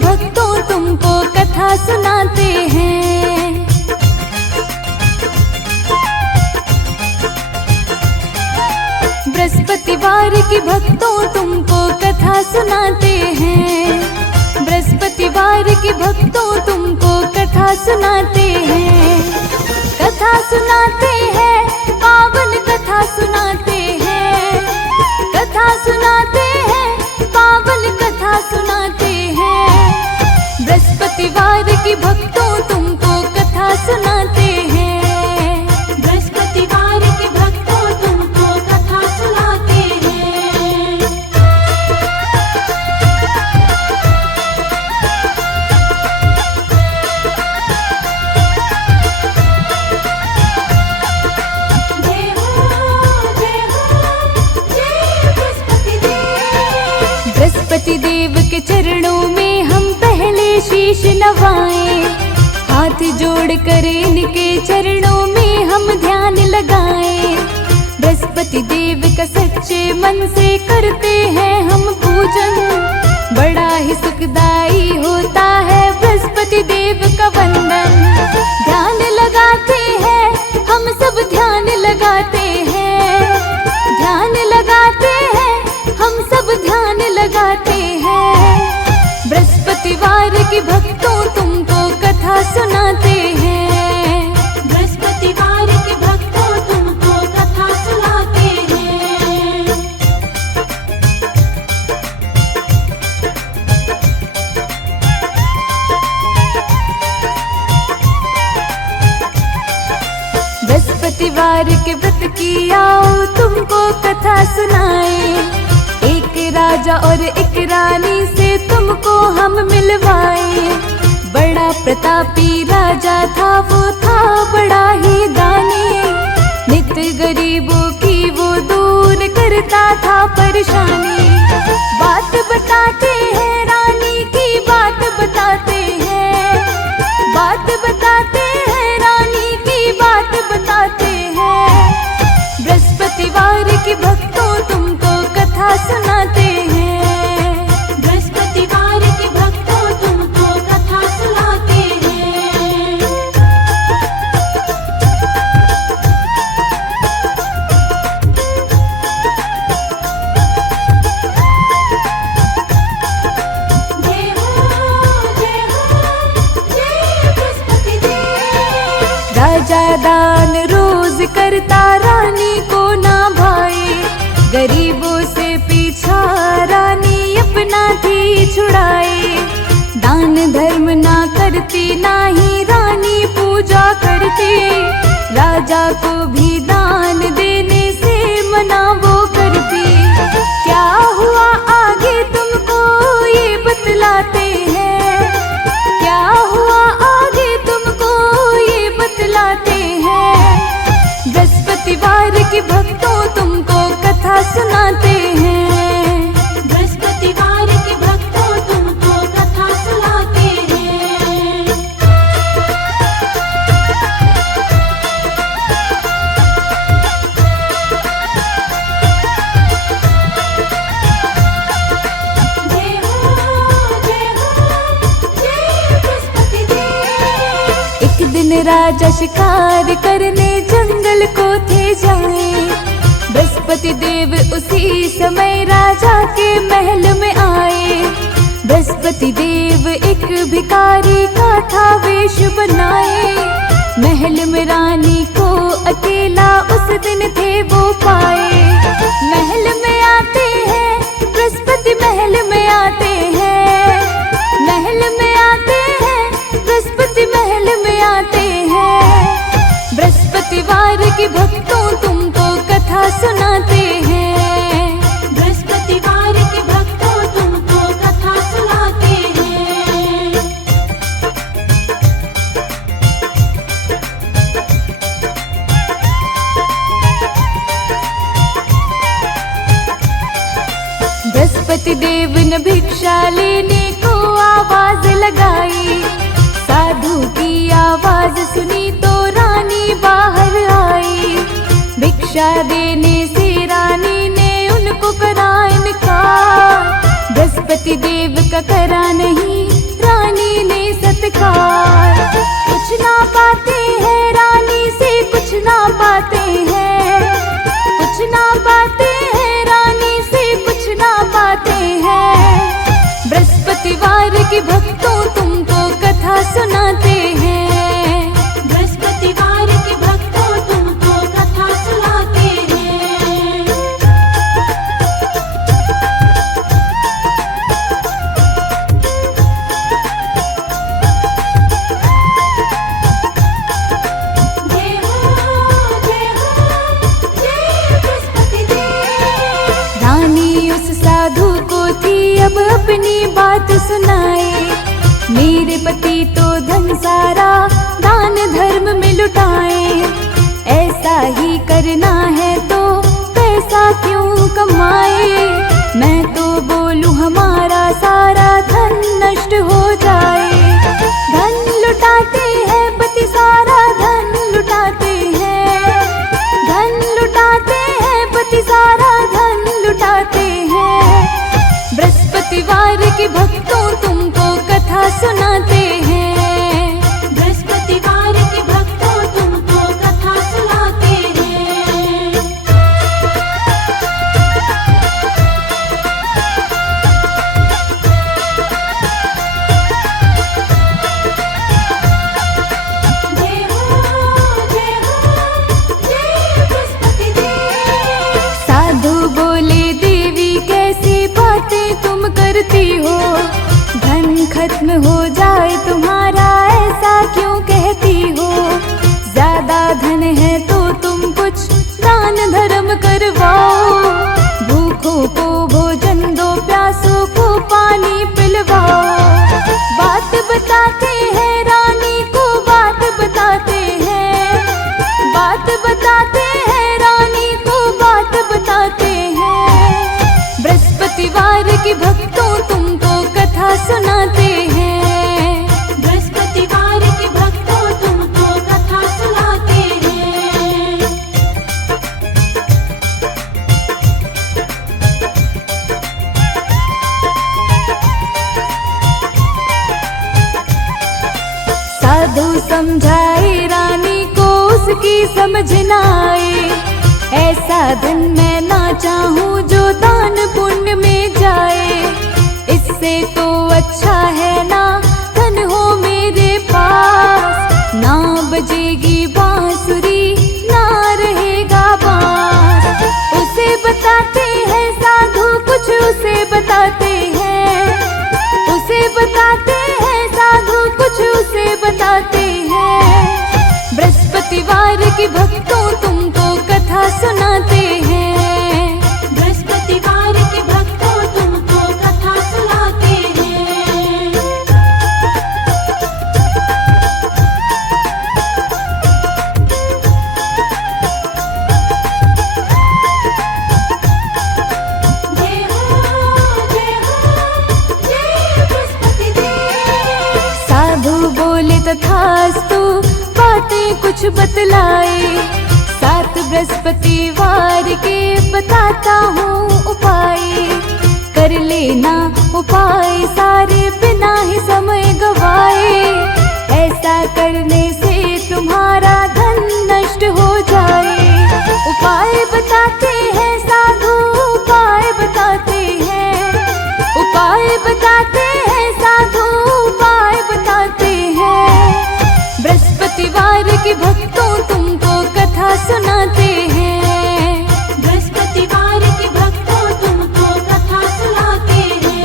भक्तों तुमको कथा सुनाते हैं। बृहस्पतिवार की भक्तों तुमको कथा सुनाते हैं। बृहस्पतिवार की भक्तों तुमको कथा सुनाते हैं। कथा सुनाते हैं, पावन कथा सुनाते हैं। कथा सुनाते हैं, पावन कथा सुनाते हैं। बृहस्पतिवार की भक्तों तुमको कथा सुनाते हैं। बृहस्पतिवार की भक्तों तुमको कथा सुनाते हैं। जय हो, जय हो, जय बृहस्पति देव। बृहस्पति देव के चरणों में हम पहले शीश नवाएं। हाथ जोड़ कर इनके चरणों में हम ध्यान लगाएं। बृहस्पति देव का सच्चे मन से करते हैं हम पूजन। बड़ा ही सुखदाई होता है बृहस्पति देव का वंदन। ध्यान लगाते हैं हम सब, ध्यान लगाते हैं। ध्यान लगाते हैं हम सब, ध्यान लगाते हैं। बृहस्पतिवार की भक्तों तुमको कथा सुनाते हैं। बृहस्पतिवार की भक्तों तुमको कथा सुनाते हैं। बृहस्पतिवार के व्रत की आओ तुमको कथा सुनाए। एक राजा और एक रानी से तुमको हम मिलवाए। बड़ा प्रतापी राजा था, वो था बड़ा ही दानी। नित्य गरीबों की वो दूर करता था परेशानी। बात बताते हैं रानी की, बात बताते हैं। बात बताते हैं रानी की, बात बताते हैं। बृहस्पतिवार की भक्तों तुमको कथा सुनाते हैं। बृहस्पतिवार की भक्तों तुमको कथा सुनाते हैं। जय हो, जय हो, जय बृहस्पति देव। राजा दान रोज करता, रानी को ना भाए। गरीबों से पीछा रानी अपना थी छुड़ाए। दान धर्म ना करती, ना ही रानी पूजा करती। राजा को भी दान देने से मना वो करती। क्या हुआ आगे तुमको ये बतलाते हैं। क्या हुआ आगे तुमको ये बतलाते हैं। बृहस्पतिवार की भक्तों तुमको कथा सुनाते हैं। बृहस्पतिवार की भक्तों तुमको कथा सुनाते हैं। जय हो, जय हो, जय बृहस्पति देव। एक दिन राजा शिकार करने जंगल को थे जाए। बृहस्पति देव उसी समय राजा के महल में आए। बृहस्पति देव एक भिखारी का था वेश बनाए। महल में रानी को अकेला उस दिन थे वो पाए। महल में आते हैं बृहस्पति, महल में आते हैं। महल में आते हैं बृहस्पति, महल में आते हैं। बृहस्पतिवार की भक्तों तुमको कथा सुनाते हैं। बृहस्पतिवार की भक्तों तुमको कथा सुनाते हैं। बृहस्पति देव ने भिक्षा लेने को आवाज लगाई। साधु की आवाज सुनी तो रानी बाहर आई। भिक्षा देने से रानी ने उनको करा इनकार। बृहस्पति देव का करा नहीं अधिकार। कुछ ना पाते हैं रानी से, कुछ ना पाते हैं, कुछ ना पाते हैं रानी से, कुछ ना पाते हैं। बृहस्पतिवार के भक्तों तुमको कथा सुनाते हैं, बृहस्पतिवार के भक्तों तुमको कथा सुनाते हैं। जय हो जय हो जय बृहस्पति देव। रानी उस साधु को थी अब अपनी बात सुनाए। मेरे पति तो धन सारा दान धर्म में लुटाए। ऐसा ही करना है तो पैसा क्यों कमाए। मैं तो बोलूं हमारा सारा धन नष्ट हो जाए। धन लुटाते हैं पति सारा धन लुटाते हैं, धन लुटाते हैं पति सारा धन लुटाते हैं। बृहस्पतिवार के भक्तों तुमको कथा सुनाते हैं, बृहस्पतिवार के भक्तों तुमको कथा सुनाते हैं। जय हो जय बृहस्पति देव। साधु बोले देवी कैसी बातें तुम करती हो। धन खत्म हो जाए तुम्हारा ऐसा क्यों कहती हो। ज्यादा धन है तो तुम कुछ दान धर्म करवाओ। भूखों को भोजन दो, प्यासों को पानी पिलवाओ। बात बताते हैं रानी को, बात बताते हैं, बात बताते हैं रानी को, बात बताते हैं। बृहस्पतिवार के भक्तों तुमको कथा सुनाते हैं, बृहस्पतिवार के भक्तों तुमको कथा सुनाते हैं। साधु समझाए रानी को उसकी समझ न आए। ऐसा धन मैं ना चाहूं जो दान पुण्य में जाए। इससे तो अच्छा है ना धन हो मेरे पास। ना बजेगी बांसुरी ना रहेगा बांस। उसे बताते हैं साधु कुछ उसे बताते हैं, उसे बताते हैं साधु कुछ उसे बताते हैं। बृहस्पतिवार के भक्तों तुमको कथा सुनाते हैं, बृहस्पतिवार के भक्तों तुमको कथा सुनाते हैं। जय हो जय बृहस्पति देव। साधु बोले तथास्तु बातें कुछ बतलाए। 7 बृहस्पतिवार के बताता हूँ उपाय। कर लेना उपाय सारे बिना ही समय गवाए। ऐसा करने से तुम्हारा धन नष्ट हो जाए। उपाय बताते हैं साधु, उपाय बताते हैं, उपाय बताते हैं साधु, उपाय बताते हैं। बृहस्पतिवार के भक्तों तुमको कथा सुनाते हैं, बृहस्पतिवार के भक्तों तुमको कथा सुनाते हैं।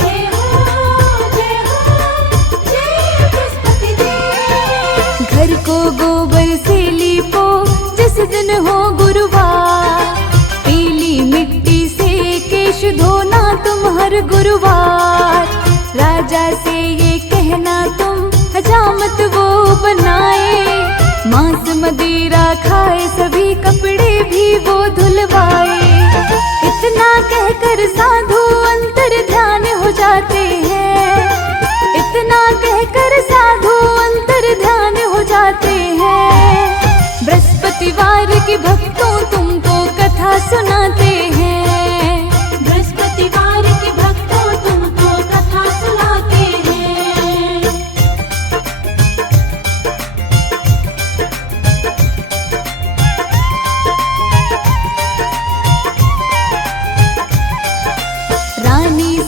जय हो जय बृहस्पति देव। घर को गोबर से लीपो जिस दिन हो गुरुवार। पीली मिट्टी से केश धोना तुम हर गुरुवार। राजा से ये कहना तुम हजामत वो बनाए। मांस मदिरा खाए सभी कपड़े भी वो धुलवाए। इतना कहकर साधु अंतर ध्यान हो जाते हैं, इतना कहकर साधु अंतर ध्यान हो जाते हैं।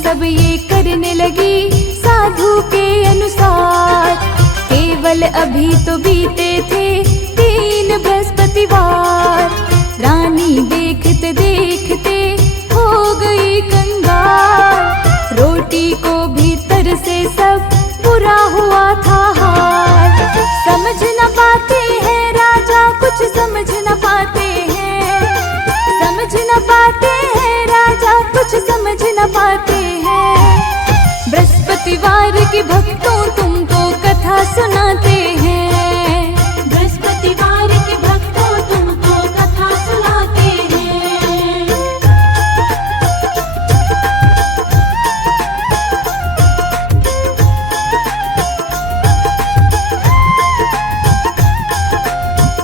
सब ये करने लगी साधु के अनुसार। केवल अभी तो बीते थे 3 बृहस्पतिवार। रानी देखते देखते हो गई कंगाल। रोटी को भीतर से सब पूरा हुआ था हाल। समझ न पाते हैं राजा, कुछ समझ न पाते हैं। समझ न पाते हैं राजा, कुछ समझ न पाते हैं। बृहस्पतिवार के भक्तों तुमको कथा सुनाते हैं। बृहस्पतिवार के भक्तों तुमको कथा सुनाते हैं।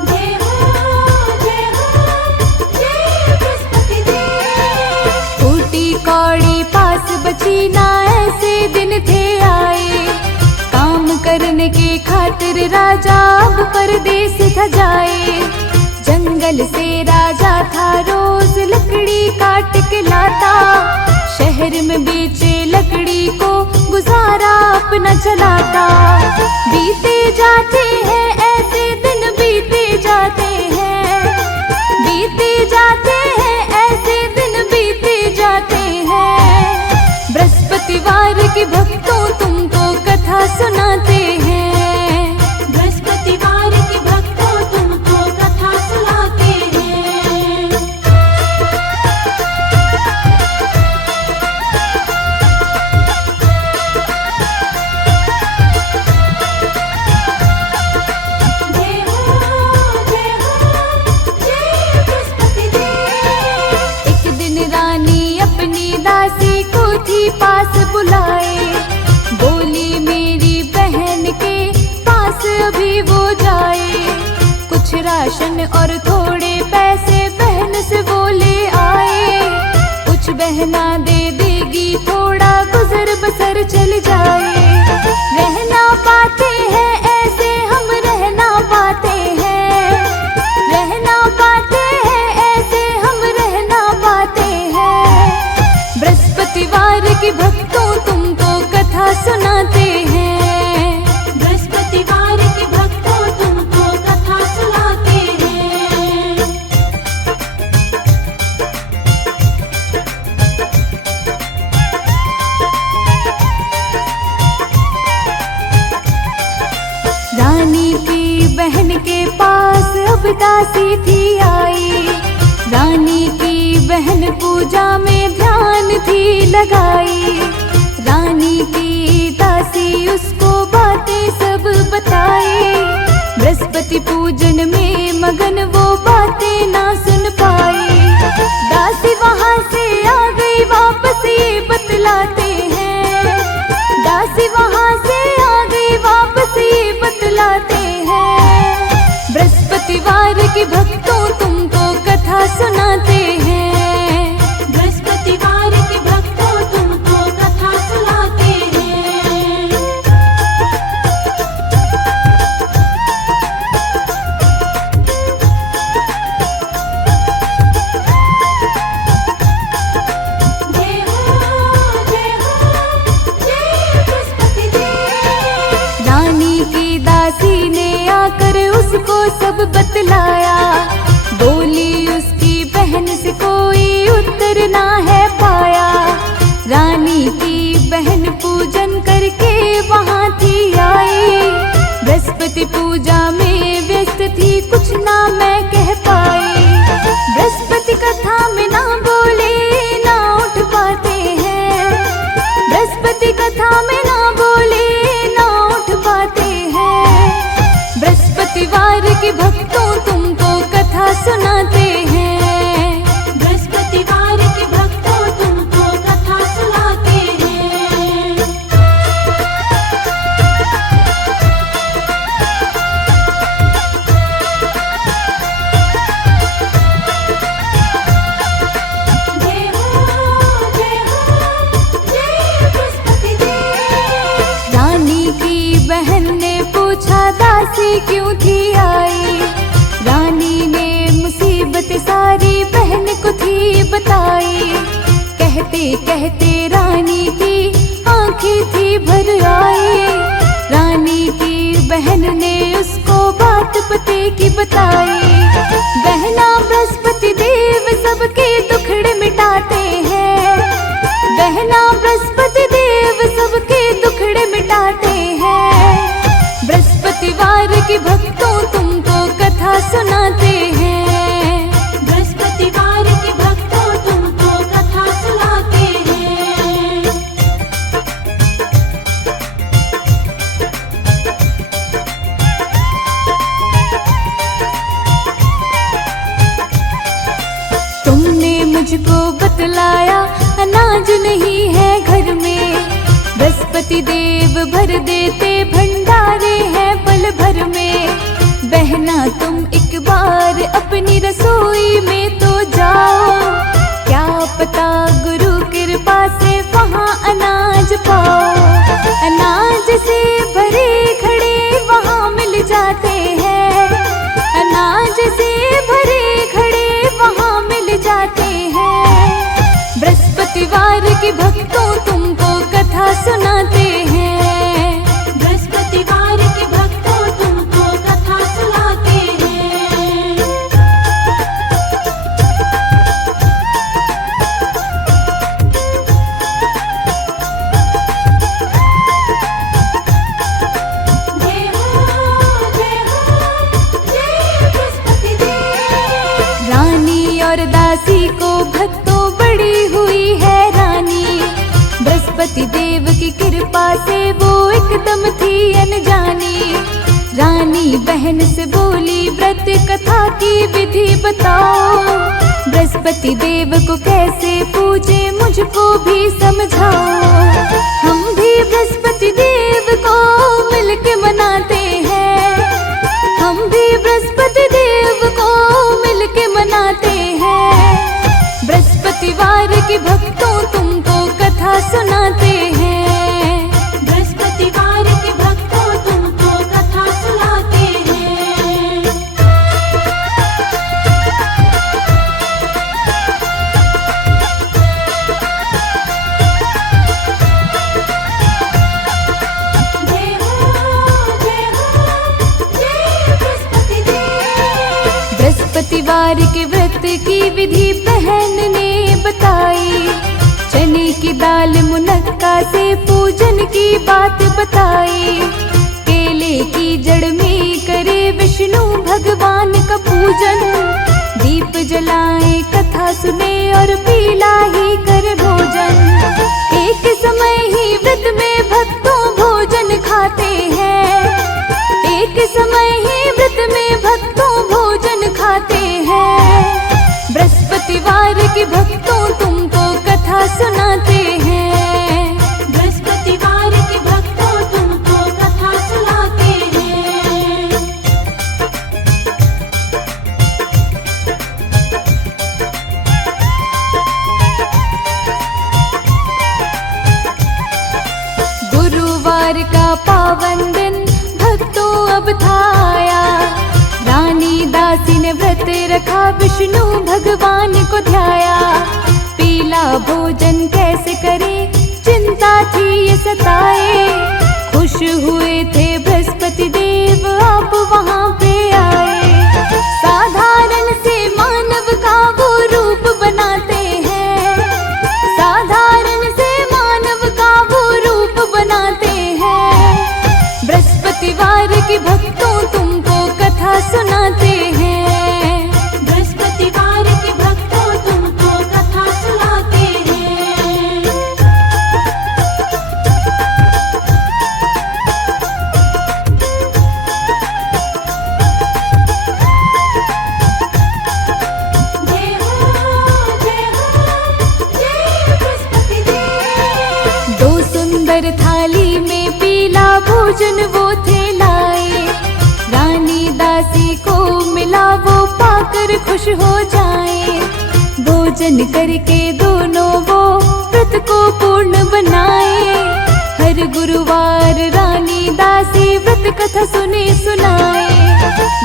जय हो जय बृहस्पति देव। टूटी कौड़ी पास बची ना, ऐसे दिन थे आए। काम करने के खातिर राजा अब परदेस था जाए। जंगल से राजा था रोज लकड़ी काट के लाता। शहर में बेचे लकड़ी को गुजारा अपना चलाता। बीते जाते हैं ऐसे दिन, बीते जाते हैं। बीते जाते हैं ऐसे दिन, बीते जाते हैं। बृहस्पतिवार के भक्तों तुमको कथा सुनाते हैं। बृहस्पतिवार के भक्तों तुमको कथा सुनाते हैं। जय हो जय बृहस्पति देव। एक दिन रानी अपनी दासी को थी पास बुलाए। बोली मेरी बहन के पास अभी वो जाए। कुछ राशन और थोड़े पैसे बहन से वो ले आए। कुछ बहना दे देगी, थोड़ा गुजर बसर चल जाए। रहना पाते हैं ऐसे हम, रहना पाते हैं। रहना पाते हैं ऐसे हम, रहना पाते हैं। बृहस्पतिवार के भक्तों तुमको कथा सुनाते हैं। बृहस्पतिवार के भक्तों तुमको कथा सुनाते हैं। रानी की बहन के पास अब दासी थी आई। रानी की बहन पूजा में ध्यान थी लगाई। रानी की दासी उसको बातें सब बताई। बृहस्पति पूजन में मगन वो बातें ना सुन पाई। दासी वहां से आ गई वापस ये बतलाते हैं। दासी वहां से आ गई वापस ये बतलाते हैं। बृहस्पतिवार के भक्तों तुमको कथा सुनाते हैं। बृहस्पतिवार के भक्तों तुमको कथा सुनाते हैं। जय हो जय बृहस्पति देव। रानी की दासी ने आकर उसको सब बतलाया। बोली उसकी बहन से कोई उत्तर ना है पाया। रानी की बहन पूजन करके वहां थी आई। बृहस्पति पूजा में व्यस्त थी, कुछ ना मैं कह पाई। बृहस्पति कथा में ना बोले ना उठ पाते हैं। बृहस्पति कथा में ना बोले ना उठ पाते हैं। बृहस्पतिवार के भक्तों तुमको कथा सुनाते हैं। बृहस्पतिवार के भक्तों तुमको कथा सुनाते हैं। जय हो जय बृहस्पति देव। रानी की बहन ने पूछा दासी क्यों थी आई। रानी ने मुसीबत सारी बहन को थी बताई। कहते कहते रानी पते की बताई। बहना बृहस्पति देव सबके दुखड़े मिटाते हैं। बहना बृहस्पति देव सबके दुखड़े मिटाते हैं। बृहस्पतिवार की भक्तों तुमको कथा सुनाते हैं। बृहस्पतिवार के भक्तों तुमको कथा सुनाते हैं। तुमने मुझको बतलाया अनाज नहीं है घर में। बृहस्पति देव भर देते भंडारे हैं पल भर में। बहना तुम एक बार अपनी रसोई में तो जाओ, क्या पता गुरु कृपा से वहाँ अनाज पाओ। अनाज से भरे घड़े वहाँ मिल जाते हैं। अनाज से भरे घड़े वहाँ मिल जाते हैं। बृहस्पतिवार के भक्तों तुमको कथा सुनाते हैं। बृहस्पतिवार के भक्तों तुमको कथा सुनाते हैं। जय हो जय बृहस्पति देव। रानी और दासी को भक्तों बड़ी हुई है रानी। बृहस्पति देव की कृपा से वो एकदम थी अनजानी। रानी बहन से बोली व्रत कथा की विधि बताओ। बृहस्पति देव को कैसे पूजे मुझको भी समझाओ। हम भी बृहस्पति देव को मिलके मनाते हैं। हम भी बृहस्पति देव को मिलके मनाते हैं। बृहस्पतिवार के भक्तों तुमको कथा सुनाते हैं। बृहस्पतिवार के भक्तों तुमको कथा सुनाते हैं। जय हो जय बृहस्पति देव। बृहस्पतिवार के व्रत की विधि बहन ने बताई। चने की दाल मुनक्का से पूजन की बात बताई। केले की जड़ में करे विष्णु भगवान का पूजन। दीप जलाए कथा सुने और पीला ही कर भोजन। एक समय ही व्रत में भक्तों भोजन खाते हैं। एक समय ही व्रत में भक्तों भोजन खाते हैं। बृहस्पतिवार के भक्तों तुमको कथा सुनाते हैं। बृहस्पतिवार के भक्तों तुमको कथा सुनाते हैं। गुरुवार का पावन दिन भक्तों अब था आया। रानी दासी ने व्रत रखा विष्णु भगवान को ध्याया। पीला भोजन कैसे करे चिंता थी ये सताए। खुश हुए थे बृहस्पति देव आप वहाँ पे आए। साधारण से मानव का वो रूप बनाते हैं। साधारण से मानव का वो रूप बनाते हैं। बृहस्पतिवार के भक्तों तुमको कथा सुनाते हैं। बृहस्पतिवार के भक्तों तुमको कथा सुनाते हैं। जय हो जय बृहस्पति देव। दो सुंदर थाली में पीला भोजन वो थे लाए। रानी दासी को मिला वो पाकर खुश हो जाए। भोजन करके दोनों वो व्रत को पूर्ण बनाए। हर गुरुवार रानी दासी व्रत कथा सुने सुनाए।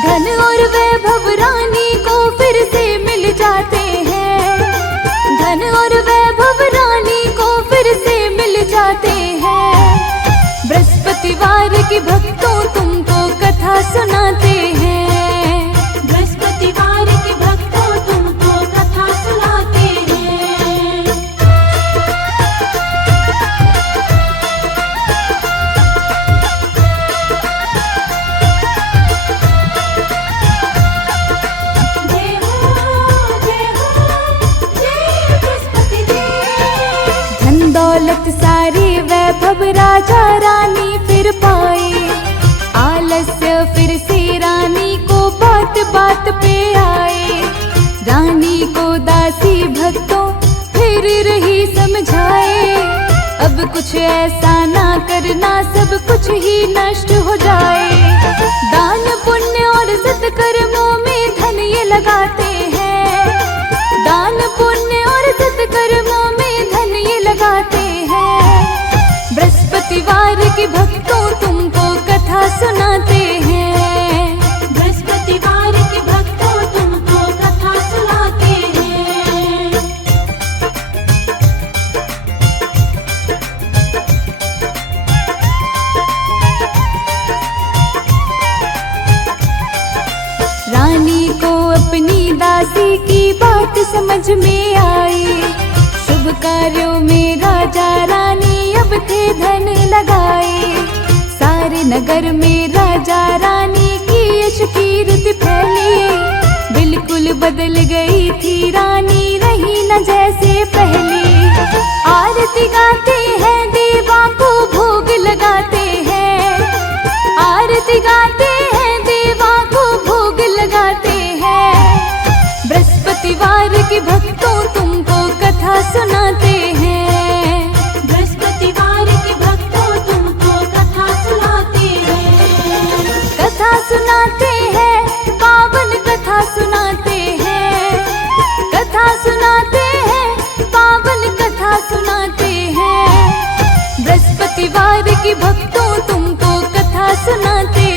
धन और वैभव रानी को फिर से मिल जाते हैं। धन और वैभव रानी को फिर से मिल जाते हैं। बृहस्पतिवार के भक्तों तुमको कथा सुनाते हैं। बहुत सारे वैभव राजा रानी फिर पाए। आलस्य फिर से रानी को बात बात पे आए। रानी को दासी भक्तों फिर रही समझाए, अब कुछ ऐसा ना करना सब कुछ ही नष्ट हो जाए। दान पुण्य और सत्कर्मों में धन ये लगाते हैं, दान पुण्य और सत्कर्मों में धन ये लगाते हैं। बृहस्पतिवार के भक्तों तुमको कथा सुनाते हैं, बृहस्पतिवार के भक्तों तुमको कथा सुनाते हैं। रानी को अपनी दासी की बात समझ में आई। शुभ कार्यों में राजा रानी अब थे धन लगाए। सारे नगर में राजा रानी की यश कीर्ति फैली। बिल्कुल बदल गई थी रानी, रही न जैसे पहली। आरती गाते हैं देवा को भोग लगाते हैं, आरती गाते हैं देवा को भोग लगाते हैं। बृहस्पतिवार के भक्तों तुमको कथा सुनाते हैं, बृहस्पतिवार के भक्तों तुमको कथा सुनाते हैं। कथा सुनाते हैं, पावन कथा सुनाते हैं, कथा सुनाते हैं, पावन कथा सुनाते हैं। बृहस्पतिवार के भक्तों तुमको कथा सुनाते